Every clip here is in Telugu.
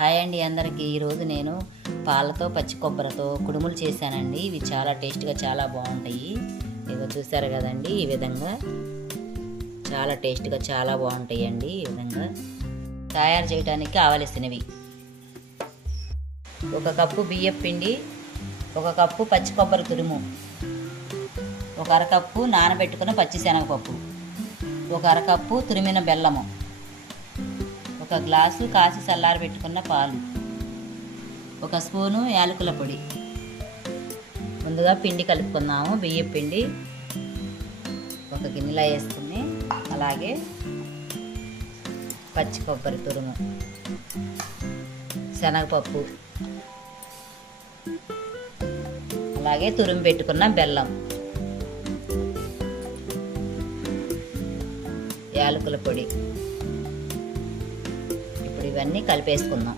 హాయ్ అండి అందరికీ. ఈరోజు నేను పాలతో పచ్చి కొబ్బరితో కుడుములు చేశానండి. ఇవి చాలా టేస్ట్గా చాలా బాగుంటాయి. ఇదిగో చూసారు కదండి ఈ విధంగా. చాలా టేస్ట్గా చాలా బాగుంటాయి అండి ఈ విధంగా. తయారు చేయడానికి కావలసినవి. ఒక కప్పు బియ్యం పిండి ఒక కప్పు పచ్చి కొబ్బరి తురుము ఒక అరకప్పు నానబెట్టుకున్న పచ్చి శనగపప్పు ఒక అరకప్పు తురిమిన బెల్లము. ఒక గ్లాసు కాసి చల్లారి పెట్టుకున్న పాలు ఒక స్పూను యాలకుల పొడి. ముందుగా పిండి కలుపుకుందాము. బియ్యం పిండి ఒక గిన్నెలో వేసుకుని అలాగే పచ్చి కొబ్బరి తురుము శనగపప్పు అలాగే తురుము పెట్టుకున్న బెల్లం యాలకుల పొడి. ఇవన్నీ కలిపేసుకుందాం.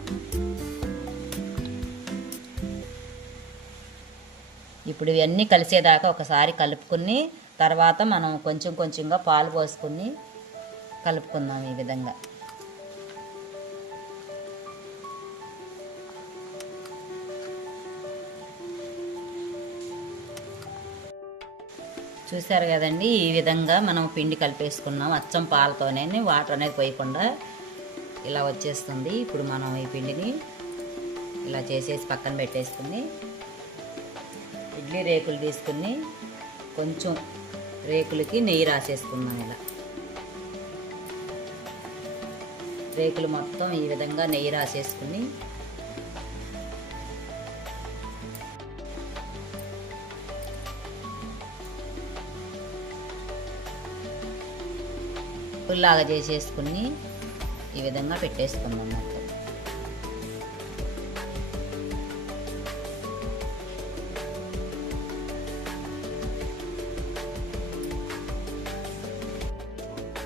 ఇప్పుడు ఇవన్నీ కలిసేదాకా ఒకసారి కలుపుకుని తర్వాత మనం కొంచెం కొంచెంగా పాలు పోసుకుని కలుపుకుందాం ఈ విధంగా. చూసారు కదండి ఈ విధంగా మనం పిండి కలిపేసుకున్నాం. అచ్చం పాలతోనే వాటర్ అనేది పోయకుండా ఇలా వచ్చేస్తుంది. ఇప్పుడు మనం ఈ పిండిని ఇలా చేసేసి పక్కన పెట్టేసుకుని ఇడ్లీ రేకులు తీసుకుని కొంచెం రేకులకి నెయ్యి రాసేసుకుందాం ఇలా. రేకులు మొత్తం ఈ విధంగా నెయ్యి రాసేసుకుని పుల్లాగా చేసేసుకుని ఈ విధంగా పెట్టేసుకుందాం మొత్తం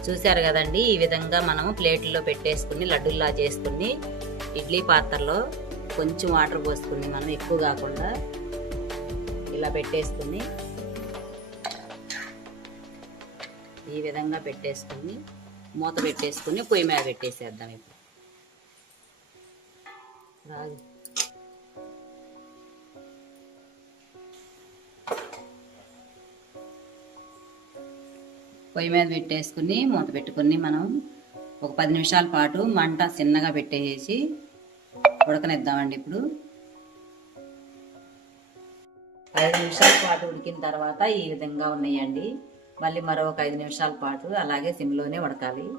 చూశారు కదండి ఈ విధంగా మనము ప్లేట్లో పెట్టేసుకుని లడ్డుల్లా చేసుకుని ఇడ్లీ పాత్రలో కొంచెం వాటర్ పోసుకుని మనం ఎక్కువ కాకుండా ఇలా పెట్టేసుకుని ఈ విధంగా పెట్టేసుకుని మూత పెట్టేసుకుని పొయ్యి మీద పెట్టేసేద్దాం ఇప్పుడు. రాదు. పొయ్యి మీద పెట్టేసుకుని మూత పెట్టుకుని మనం ఒక పది నిమిషాల పాటు మంట చిన్నగా పెట్టేసి ఉడకనిద్దామండి ఇప్పుడు. పది నిమిషాల పాటు ఉడికిన తర్వాత ఈ విధంగా ఉన్నాయండి. మళ్ళీ మరో ఒక ఐదు నిమిషాల పాటు అలాగే సిమ్లోనే ఉడకాలి.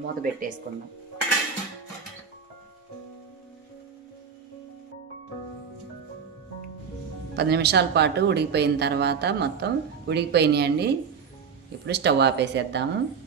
మూత పెట్టేసుకుందాం. పది నిమిషాల పాటు ఉడికిపోయిన తర్వాత మొత్తం ఉడికిపోయినాయండి. ఇప్పుడు స్టవ్ ఆపేసేద్దాము.